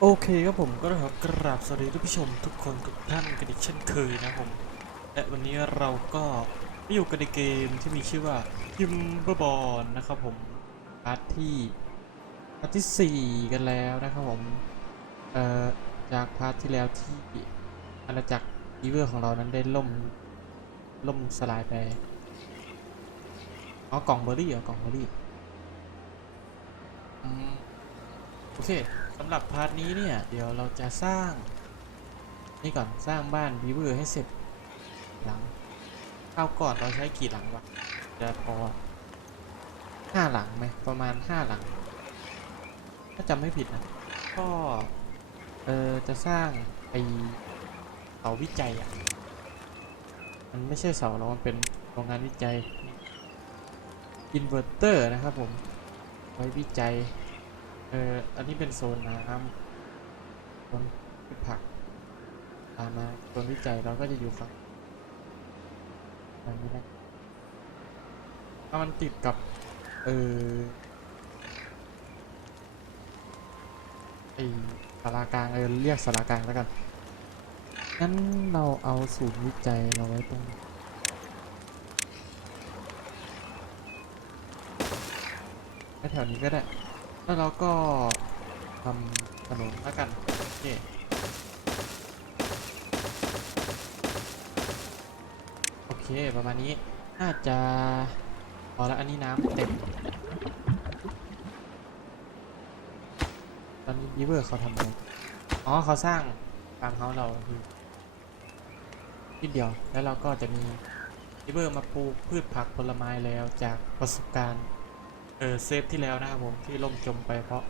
โอเคครับผมก็ขอกราบสวัสดีท่านผู้ชมทุกคนทุกท่านกันอีกเช่นเคยนะครับผม และวันนี้เราก็มาอยู่กันในเกมที่มีชื่อว่า Timberborn นะครับผมพาร์ทที่พาร์ทที่ 4 กันแล้วนะครับผม เอ่อ จากพาร์ทที่แล้วที่อาณาจักรอีเวอร์ของเรานั้นได้ล่มล่มสลายไปอ๋อกล่องเบอร์รี่เหรอกล่องเบอร์รี่โอเค สำหรับพาร์ทนี้เนี่ย เดี๋ยวเราจะสร้าง นี่ก่อนสร้างบ้านบีเวอร์ให้เสร็จหลังเอาก่อนเราใช้กี่หลังวะจะพอห้าหลังไหมประมาณห้าหลัง ถ้าจำไม่ผิดนะ ก็เออจะสร้างไอเสาวิจัยอะ มันไม่ใช่เสาเรามันเป็นโรงงานวิจัยอินเวอร์เตอร์นะครับผม ไว้วิจัย เอออันนี้เป็นโซนน้ำโซนผักตามมาโซนวิจัยเราก็จะอยู่ฝั่งฝั่งนี้นะถ้ามันติดกับ เออไอสารากลางเออเรียกสารากลางแล้วกันงั้นเราเอาศูนย์วิจัยเราไว้ตรงแถวนี้ก็ได้ แล้วเราก็ทำถนนแล้วกันโอเคโอเค ประมาณนี้น่าจะพอแล้วอันนี้น้ำเต็ม ตอนนี้บีเวอร์เขาทำอะไรอ๋อเขาสร้างฟาร์มเฮาส์เราคือนิดเดียว แล้วเราก็จะมีบีเวอร์มาปลูกพืชผักผลไม้แล้วจากประสบการณ์ เออเซฟที่แล้วนะครับผมที่ล่มจมไปเพราะ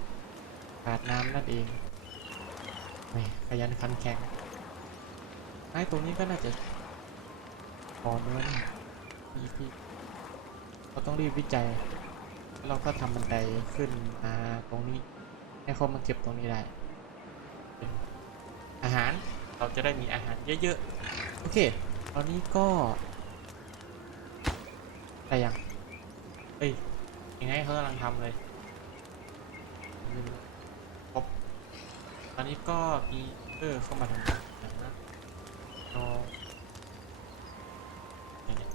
ขาดน้ำนั่นเองแหมขยันขันแข็งไม้ตรงนี้ก็น่าจะพอเนื้อนี่มีที่เราต้องรีบวิจัยแล้วเราก็ทำบันไดขึ้นมาตรงนี้ให้เขามาเก็บตรงนี้ได้เป็นอาหารเราจะได้มีอาหารเยอะๆ โอเค ตอนนี้ก็อะไรยังเอ้ย ยังไงเขากำลังทำเลยอืมครบตอนนี้ก็มีเออเข้ามาทำงานนะรอเนี่ยเนี่ย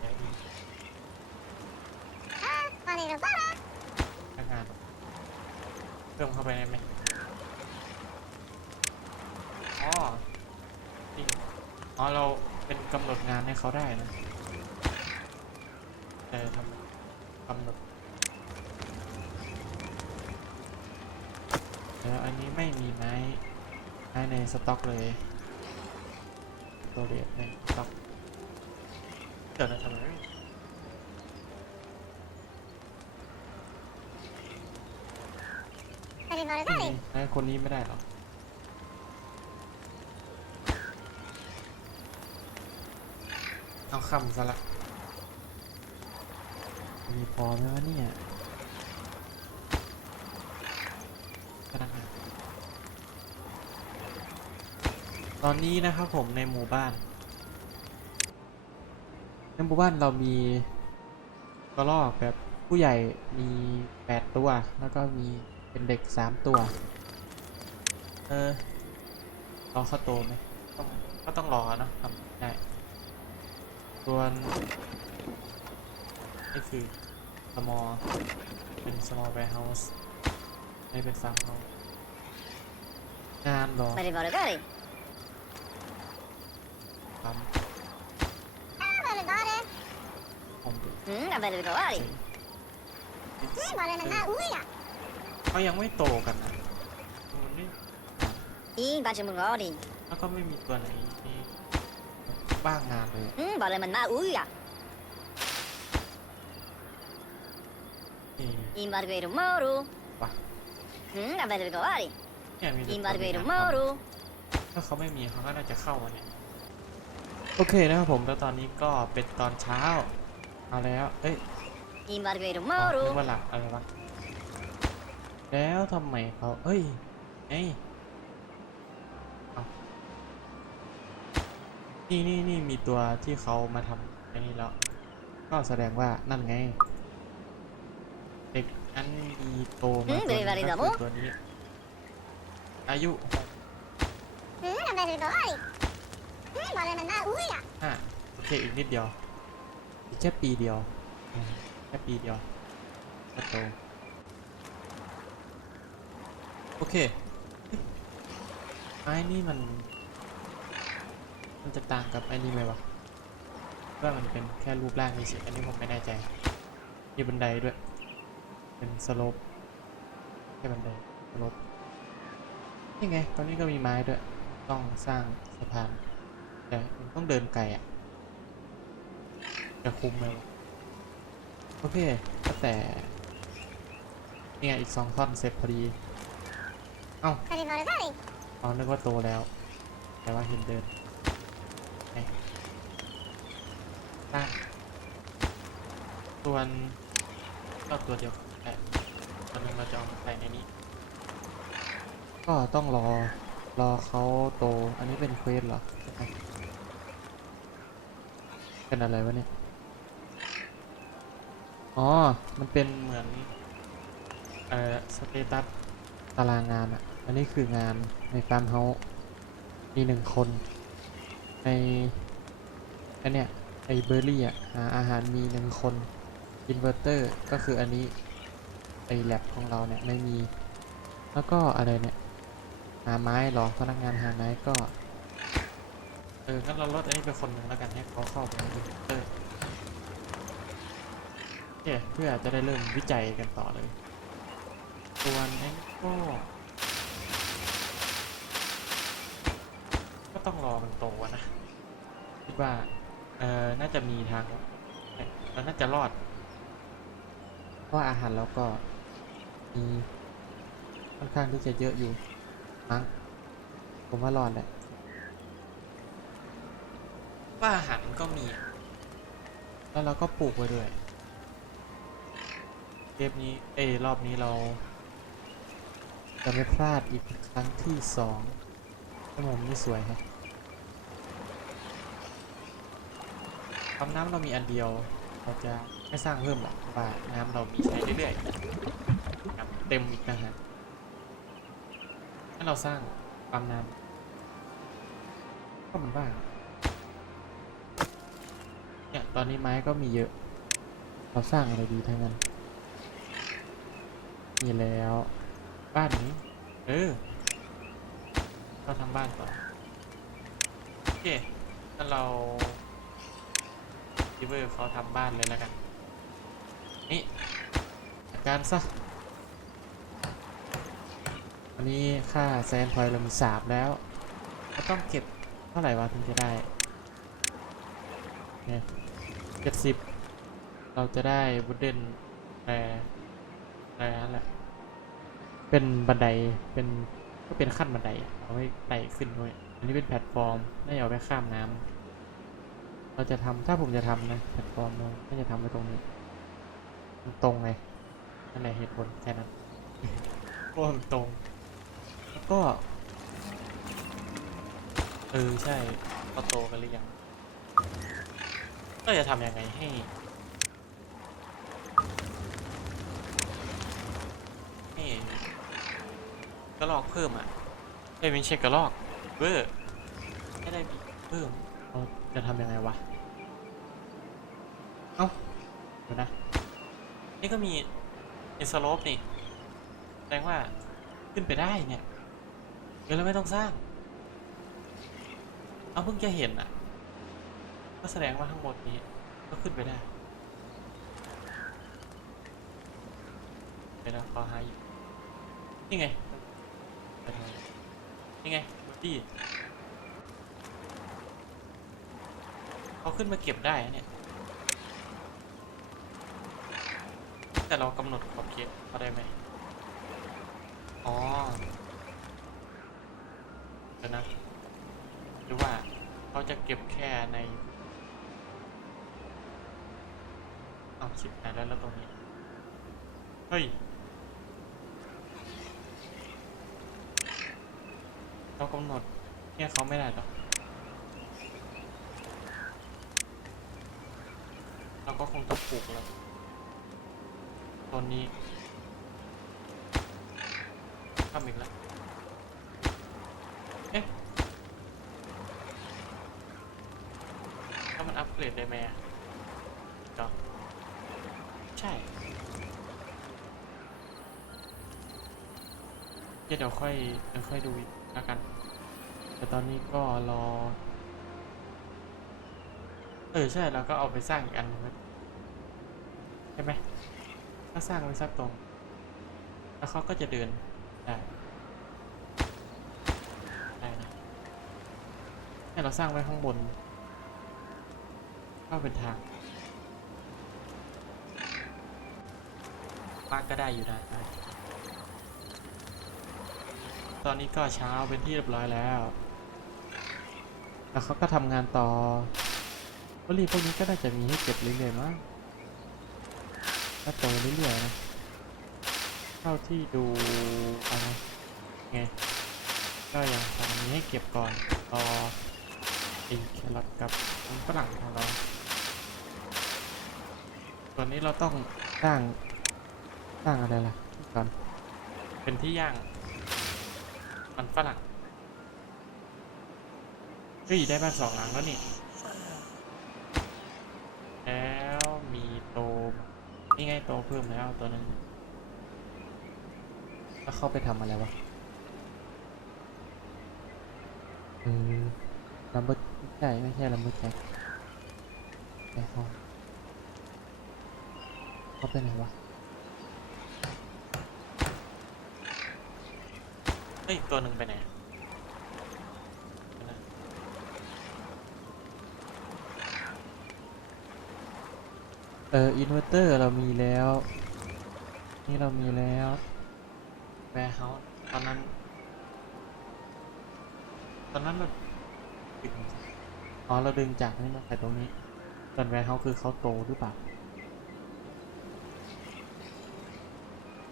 เนี่ยอีกพนักงานเพิ่มเข้าไปได้ไหมอ๋อจริงอ๋อ เราเป็นกำหนดงานให้เขาได้นะแต่ทำ กำหนดแล้วอันนี้ไม่มีไม้ไม้ในสต็อกเลยตัวเรียในสต็อกเกิดอะไรทำไมไม่มีไม้คนนี้ไม่ได้หรอเอาคำซะละ มีพอไหมวะเนี่ยพนักงาตอนนี้นะครับผมในหมู่บ้าน ในหมู่บ้านเรามีกระรอกแบบผู้ใหญ่มีแปดตัว แล้วก็มีเป็นเด็กสามตัว เออรอเขาโตไหมต้องก็ต้องรอเนอะทำได้ส่วนนี่คือ small เป็น small warehouse ไม่เป็น farm house งานรอ Ma rivolgare? ปั๊มผม Mm, la belle rivolgare. เขายังไม่โตกันนะมันไม่ I bacio mungori. แล้วก็ไม่มีตัวไหนที่บ้างงานเลย Mm, vole man ma uia. นี่ I marguero moru. ว่ะ Mm, la belle rivolgare. เนี่ยมีแต่ I ตัว marguero มีงานทำ moru. ถ้าเขาไม่มีเขาก็น่าจะเข้าวันนี้โอเคนะครับผมแล้วตอนนี้ก็เป็นตอนเช้าเอาแล้วเอ้ย I marguero อ๋อนึ moru. กว่าหลับอะไรวะแล้วทำไมเขาเอ้ยไอ้ยเอานี่นี่นี่มีตัวที่เขามาทำไอ้นี่แล้ว ก็แสดงว่านั่นไงเด็ก อันมีโตมาอืมตัวหนึ่งเดลิเวอรี่ก็ดับเบิ้คือลตัวนี้ อายุ Hmm, ang better ko, ay. Hmm, wala man mauwi ah. ห้าโอเคอีกนิดเดียวอีกแค่ปีเดียวอืมแค่ปีเดียวก็โตโอเคเอ๊ะไม้นี่มัน มันจะต่างกับไอ้นี่ไหมวะว่ามันเป็นแค่รูปร่างนี่สิอันนี้ผมไม่แน่ใจมีบันไดด้วย เป็นสโลปแค่บันไดสโลปนี่ไง ตอนนี้ก็มีไม้ด้วย ต้องสร้างสะพาน แต่มันต้องเดินไกลอะ จะคุมไหมวะโอเคก็แต่นี่ไงอีกสองท่อนเสร็จพอดี เอ้า Kasi mo rin, ay. อ๋อนึกว่าโตแล้ว แต่ว่าเห็นเดินไงตั้งส่วนก็ตัวเดียวแต่ตัวหนึงเรา จะเอามาใส่ในนี้ ก็ต้องรอ รอเขาโต อันนี้เป็นเควสเหรอใช่ไหมเป็นอะไรวะเนี่ย อ๋อ มันเป็นเหมือน เอ่อ สเตตัสตารางงานอะอันนี้คืองานในฟาร์มเฮาส์มีหนึ่งคน ในอันเนี้ยไอเบอร์รี่อะหาอาหารมีหนึ่งคนอินเวอร์เตอร์ก็คืออันนี้ ไอแลบของเราเนี่ยไม่มี แล้วก็อะไรเนี่ยหาไม้หรอพนักงานหาไม้ก็เอองั้นเราลดอันนี้ไปคนหนึ่งแล้วกันให้เขาเข้าไปในอินเวอเตอร์โอเคเพื่อจะได้เริ่มวิจัยกันต่อเลยส่วนนี้ก็ก็ต้องรอมันโตอะนะคิดว่าเออน่าจะมีทางเอ้ยเราน่าจะรอด เพราะอาหารเราก็ มีค่อนข้างที่จะเยอะอยู่มั้งผมว่ารอดแหละว่าอาหารมันก็มีอะแล้วเราก็ปลูกไว้ด้วยเทปนี้เอ้ยรอบนี้เรา จะไม่พลาดอีกครั้งที่สองถ้ามุมนี่สวยครับปั๊มน้ำเรามีอันเดียว เราจะไม่สร้างเพิ่มหรอกเพราะว่าน้ำเรามีใช้เรื่อยๆน้ำเต็มอีกนะฮะถ้าเราสร้างปั๊มน้ำก็มันบ้างเนี่ยตอนนี้ไม้ก็มีเยอะ เราสร้างอะไรดีทั้งนั้นมีแล้ว บ้านนี้ เออก็ทำบ้านต่อนโอเคงั้นเราดิเวอร์เขาทำบ้านเลยแล้วกัน นี่ การซะวั นนี้ค่าแซนพอยเรามีสามแล้วเราต้องเก็บเท่าไหร่วะถึงจะได้เนี่ยเจ็ดสิบเราจะได้บุเดนแปรแปรนั่นแหละเป็นบันไดเป็นก็เป็นขั้นบันไดเอาไว้ไต่ขึ้นด้วยอันนี้เป็นแพลตฟอร์มน่าจะเอาไว้ข้ามน้ำเราจะทำถ้าผมจะทำนะแพลตฟอร์มเราน่าจะทำไว้ตรงนี้ตรงไงนั่นแหละเหตุผลแค่นั้นเพรตรง ก็ เออ ใช่ก็โตกันหรือยัง ก็จะทำยังไงให้ ให้กระลอกเพิ่มอะเอ้ยไม่ใช่กระลอกเบอร์ไม่ได้เพิ่มเราจะทำยังไงวะ เอ้าเดี๋ยวนะ นี่ก็มีเอสโลปนี่ แสดงว่าขึ้นไปได้เนี่ย เดี๋ยวเราไม่ต้องสร้าง เอาเพิ่งจะเห็นอะ ก็แสดงว่าทั้งหมดนี้ ก็ขึ้นไปได้เดี๋ยวเราขอหาอยู่นี่ไงนี่ไงดูดิเขาขึ้นมาเก็บได้เนี่ย แต่เรากำหนดขอบเขตเขาได้ไหมอ๋อ เดี๋ยวนะ หรือว่าเขาจะเก็บแค่ในเอาชิบหายแล้วแล้วตรงนี้ เฮ้ย เรากำหนดเนี่ยเขาไม่ได้หรอกเราก็คงต้องปลูกแล้วต้นนี้ทำอีกแล้ว รดได้ไหมอะเนาะใช่เดี๋ยวค่อยเดี๋ยวค่อยดูอีกแล้วกัน แต่ตอนนี้ก็รอ เออใช่แล้วก็เอาไปสร้างอีกอันใช่ไหมก็สร้างไว้สักตรง แล้วเขาก็จะเดินได้ได้นะให้เราสร้างไว้ข้างบน ก็เป็นทางบ้าก็ได้อยู่นะ ตอนนี้ก็เช้าเป็นที่เรียบร้อยแล้ว แล้วเขาก็ทำงานต่อวลีพวกนี้ก็น่าจะมีให้เก็บเรื่อยๆมั้งถ้าโตเรื่อยๆนะ เท่าที่ดูอะไรไง ก็ยังพอมีให้เก็บก่อนรอไอ้แครอทกับมันฝรั่งของเรา ตอนนี้เราต้องสร้างสร้างอะไรล่ะก่อนเป็นที่ย่าง มันฝรั่งเฮ้ยได้บ้านสองหลังแล้วนี่ แล้วมีโตมานี่ไงโตเพิ่มแล้วตัวหนึงแล้วเข้าไปทำอะไรวะเออลัมเบอร์ใช่ไม่ใช่ลัมเบอร์แจ็คไปห้อง เขาไปไหนวะเฮ้ยตัวหนึ่งไปไหนไปไหนเอออินเวอร์เตอร์เรามีแล้ว นี่เรามีแล้วแวร์เฮาส์ตอนนั้น ตอนนั้นเราดึงอ๋อเราดึงจากนี่มาใส่ตรงนี้ส่วนแวร์เฮาส์คือเขาโตหรือเปล่า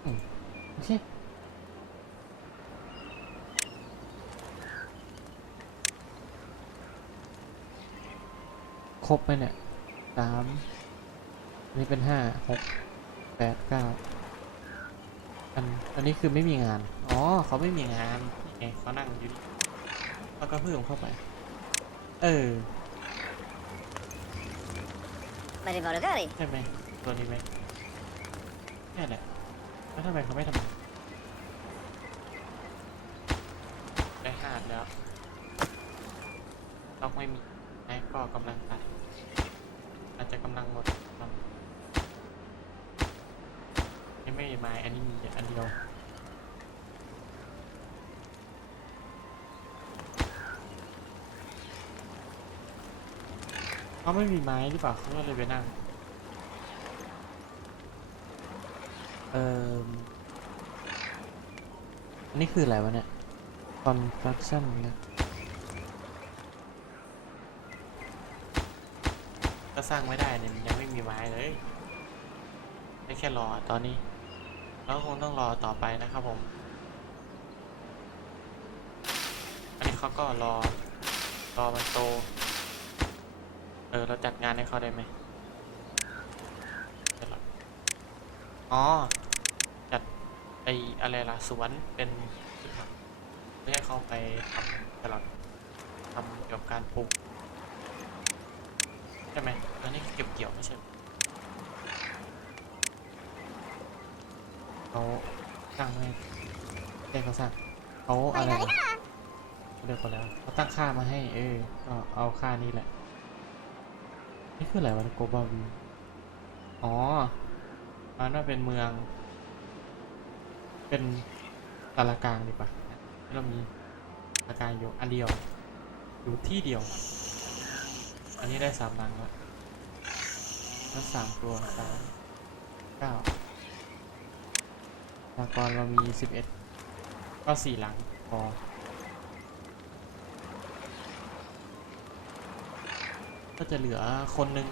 อืมโอเคครบไหมเนี่ยสามอันนี้เป็นห้าหกแปดเก้าอันอันนี้คือไม่มีงาน อ๋อ เขาไม่มีงานนี่ไงเขานั่งอยู่นี่แล้วก็เพิ่มเข้าไป เออ Ma rivolgare? ใช่ไหมตัวนี้ไหมแค่แหละ แล้วทำไมเขาไม่ทำได้ห้าแล้วล็อกไม่มีไอ้ก็กำลังตัดอาจจะกำลังหมดครับยังไม่มีไม้อันนี้มีอันเดียวเขาไม่มีไม้หรือเปล่าเขาเลยไปนั่ง เอออั นนี้คืออะไรวะเนี่ย construction เนี่ยก็สร้างไม่ได้เนี่ยมันยังไม่มีไม้เลยได้แค่รอตอนนี้แล้วคงต้องรอต่อไปนะครับผม อันนี้เขาก็รอ รอมันโต เออ เราจัดงานให้เขาได้ไหมอ๋อ ไออะไรล่ะสวนเป็นพืชผักไม่ให้เขาไปทำตลาดทำเกี่ยวกับการปลูกใช่ไหมอันนี้เก็บเกี่ยวไม่ใช่เหรอเขาสร้างให้ใช่เขาสร้างเขาอะไรนะเขาเรียกเขาแล้วเขาตั้งค่ามาให้ เออก็เอาค่านี้แหละ นี่คืออะไรวะโกบาวีอ๋อมันว่าเป็นเมือง เป็นตารากลางดีกว่าเรามีตารากลางอยู่อันเดียว อยู่ที่เดียว อันนี้ได้สามลังแล้วแล้วสามตัวสามเก้าตากรเรามีสิบเอ็ดก็สี่หลังพอก็จะเหลือคนหนึ่ง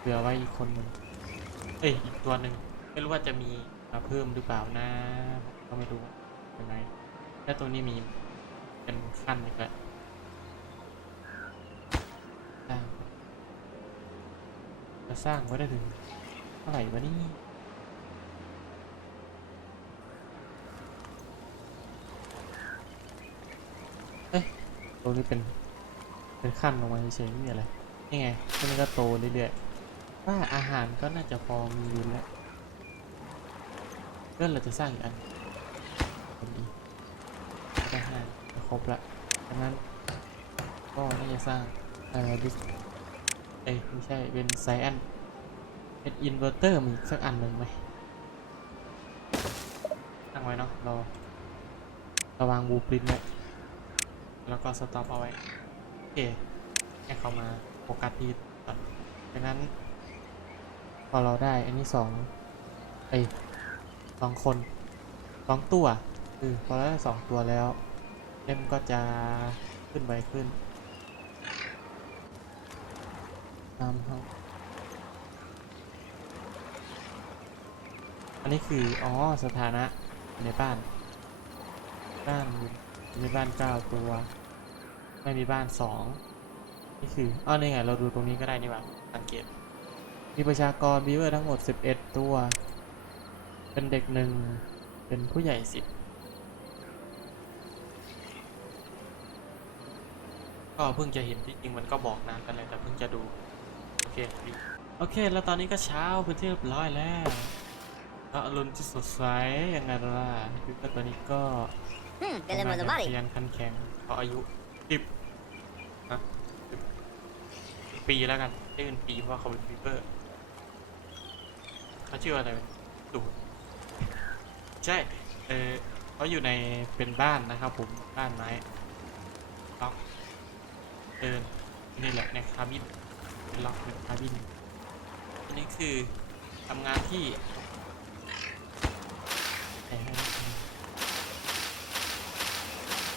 เหลือไว้อีกคนหนึ่งเอ้ยอีกตัวหนึ่งไม่รู้ว่าจะมี มาเพิ่มหรือเปล่านะ ก็ไม่รู้ยังไง แล้วตรงนี้มีเป็นขั้นอีกแล้วสร้างจะสร้างไว้ได้ถึงเท่าไหร่วะนี่เอ้ยตรงนี้เป็น เป็นขั้นลงมาเฉยๆไม่มีอะไร นี่ไงช่วนี้ก็โตเรื่อยๆว่าอาหารก็น่าจะพอมีอยู่แล้ว เพื่นเราจะสร้างอีกอันเป็นอีได้ห้าครบละดังนั้น ก็น่าจะสร้างเอ่อดิสเอ้ยไม่ใช่เป็นไซแอนเป็นอินเวอร์เตอร์มีอีกสักอันหนึ่งไหมตั้งไว้เนาะเราราวางบูปรินไว้แล้วก็สต็อปเอาไว้ โอเค ให้เขามาโฟกัสที่ก่อนดังนั้น พอเราได้อันนี้สองไอ องคนสองตัวคือพอเราได้สองตัวแล้วเล่มก็จะขึ้นไปขึ้นตามเขาอันนี้คือ อ๋อ สถานะในบ้าน บ้านอยู่ในบ้านเก้าตัว ไม่มีบ้านสองนี่คืออ้าวนี่ไง เราดูตรงนี้ก็ได้นี่หว่าสังเกตมีประชากรบีเวอร์ทั้งหมด 11 ตัว เป็นเด็กหนึ่ง เป็นผู้ใหญ่สิบก็เพิ่งจะเห็นที่จริงมันก็บอกนานกันเลยแต่เพิ่งจะดู โอเคดีโอเค แล้วตอนนี้ก็เช้าเป็นที่เรียบร้อยแล้วก็อารมณ์ที่สดใสยังไงล่ะคือก็ตัวนี้ก็ Hmm, ทำงาน tenemos อ de ย่าง Mari. ขยันขันแข็งเขาอายุสิบนะสิบปีแล้วกันได้เป็นปีเพราะว่าเขาเป็นฟีเปอร์เขาชื่ออะไรสูตร ใช่ เออเขาอยู่ในเป็นบ้านนะครับผม บ้านไม้ล็อกเดินนี่แหละในคาบินเป็นล็อกเป็นคาบินอันนี้คือทำงานที่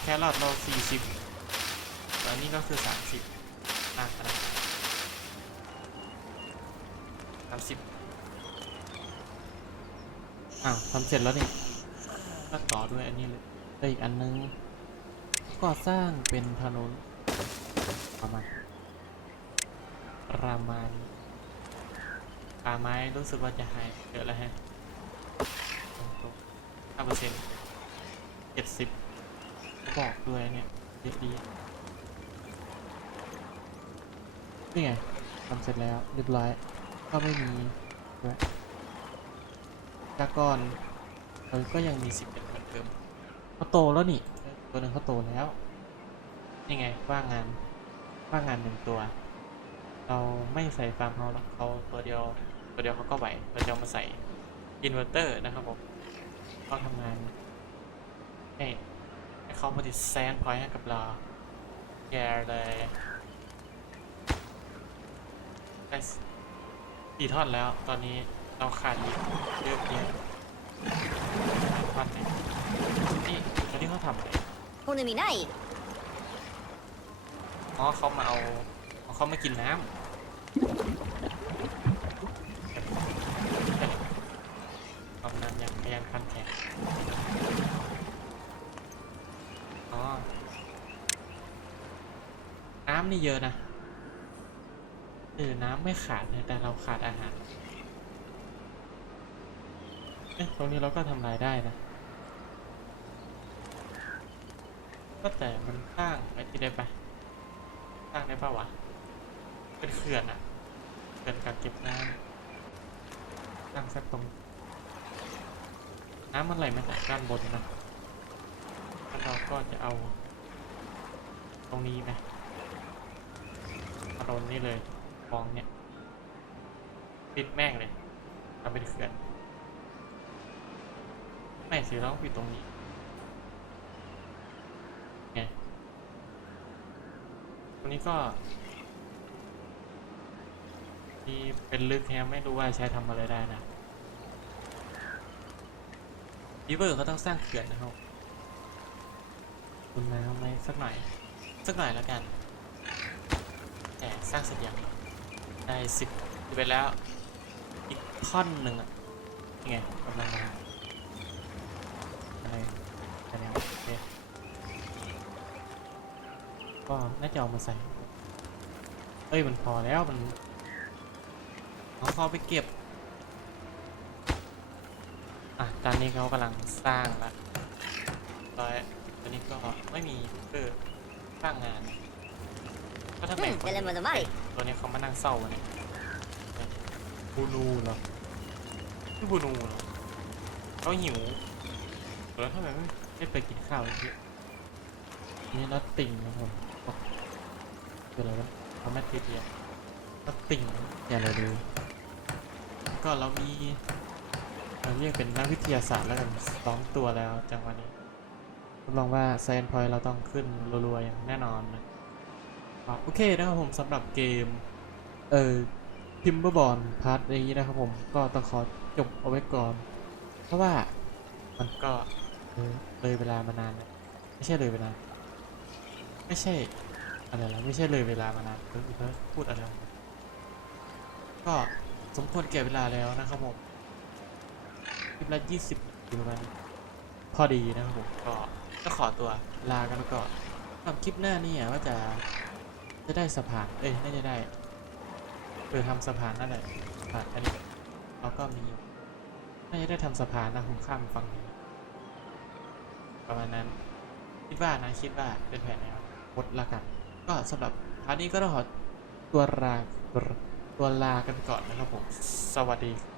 แครอทเรา40แล้วนี่ก็คือ 30ต่างกันนะ30 อ้าวทำเสร็จแล้วนี่ก็ต่อด้วยอันนี้เลยได้อีกอันนึงก็สร้างเป็นถนนประมาณประมาณป่าไม้รู้สึกว่าจะหายเยอะแล้วฮะห้าเปอร์เซ็นต์เจ็ดสิบบอกด้วยเนี่ยเยอะดีนี่ไงทำเสร็จแล้วเรียบร้อยก็ไม่มีด้วย จากก่อนเออก็ยังมีสิบเอ็ดเหมือนเดิมเขาโตแล้วนี่เออตัวหนึ่งเขาโตแล้วนี่ไงว่างงานว่างงานหนึ่งตัว เราไม่ใส่ฟาร์มเฮาส์แล้วเขาตัวเดียวตัวเดียวเขาก็ไหวเราจะเอามาใส่อินเวอร์เตอร์นะครับผมก็ทำงานให้ให้เขาผลิตแซนพอยต์ให้กับเราแย่เลยได้สี่ท่อนแล้วตอนนี้ เราขาดอีกเยอะแยะท่อนหนึงนี่ตอนนี้เขาทำอะไร Unumi nai. อ๋อเขามาเอาเอาเขามากินน้ำเอาน้ำยังพยายามคันแข็งอ๋อ น้ำนี่เยอะนะเออน้ำไม่ขาดนะแต่เราขาดอาหาร เอ๊ะตรงนี้เราก็ทำรายได้นะ ก็แต่มันสร้างไอ้ที่ได้ปะสร้างได้ปะวะ เป็นเขื่อนอะเขื่อนกักเก็บน้ำสร้างสักตรง น้ำมันไหลมาจากด้านบนนะแล้วเราก็จะเอา ตรงนี้ไหมมาโดนนี่เลยคลองเนี่ย ปิดแม่งเลยทำเป็นเขื่อน ไม่สิเราต้องปิดตรงนี้ไงตรงนี้ก็ที่เป็นลึกแฮมไม่รู้ว่าใช้ทำอะไรได้นะบีเวอร์เขาต้องสร้างเขื่อนนะครับ คุณน้ำไหมสักหน่อย สักหน่อยแล้วกัน แต่สร้างเสร็จยังได้สิบสิบไปแล้ว อีกท่อนหนึ่งอะยังไงกำลังมา ก็น่าจะเอามาใส่ เอ้ยมันพอแล้วมันเอาเขาไปเก็บ อะตอนนี้เขากำลังสร้างละร้อยตอนนี้ก็ไม่มีเพื่อสร้างงาน ก็ทำไม Hmm, คน tenemos lo male. ตัวนี้เขามานั่งเศร้ากันเนี่ยบูนูเหรอชื่อบูนูเหรอเขาหิวแล้วทำไมไม่ไม่ไปกินข้าวเยอะนี่นัตติงนะครับผมบอก คืออะไรวะเขาไม่ติดเนี่ยนัตติงอย่าเลยดูก็เรามีเราเรียกเป็นนักวิทยาศาสตร์แล้วกันสองตัวแล้วจังหวะนี้รับรองว่าไซน์พอยเราต้องขึ้นรัวๆอย่างแน่นอนนะโอเคนะครับผมสำหรับเกม เอ่อพิมเบอร์บอลพาร์ทนี้นะครับผมก็ต้องขอจบเอาไว้ก่อน เพราะว่ามันก็เลยเวลามานาน ไม่ใช่เลยเวลา ไม่ใช่อะไรแล้วไม่ใช่เลยเวลามานานเออเอพูดอะไรวก็สมควรแก่เวลาแล้วนะครับผมคลิปละยี่สิบอยู่มาณนี้พอดีนะครับผมก็ก็ขอตัวลากันไปก่อนสำหรับคลิปหน้านี่ว่าจะจะได้สะพานเอ้ยน่าจะได้เออทำสะพานนั่นแหละสะพานอันนี้เราก็มีน่าจะได้ทำสะพานนะผมข้ามฝั่งนี้ประมาณนั้นคิดว่านะคิดว่าเป็นแผนแนว หมดละกัน ก็สำหรับพาร์ทนี้ก็ต้องขอตัวลาตัวลากันก่อนนะครับผม สวัสดี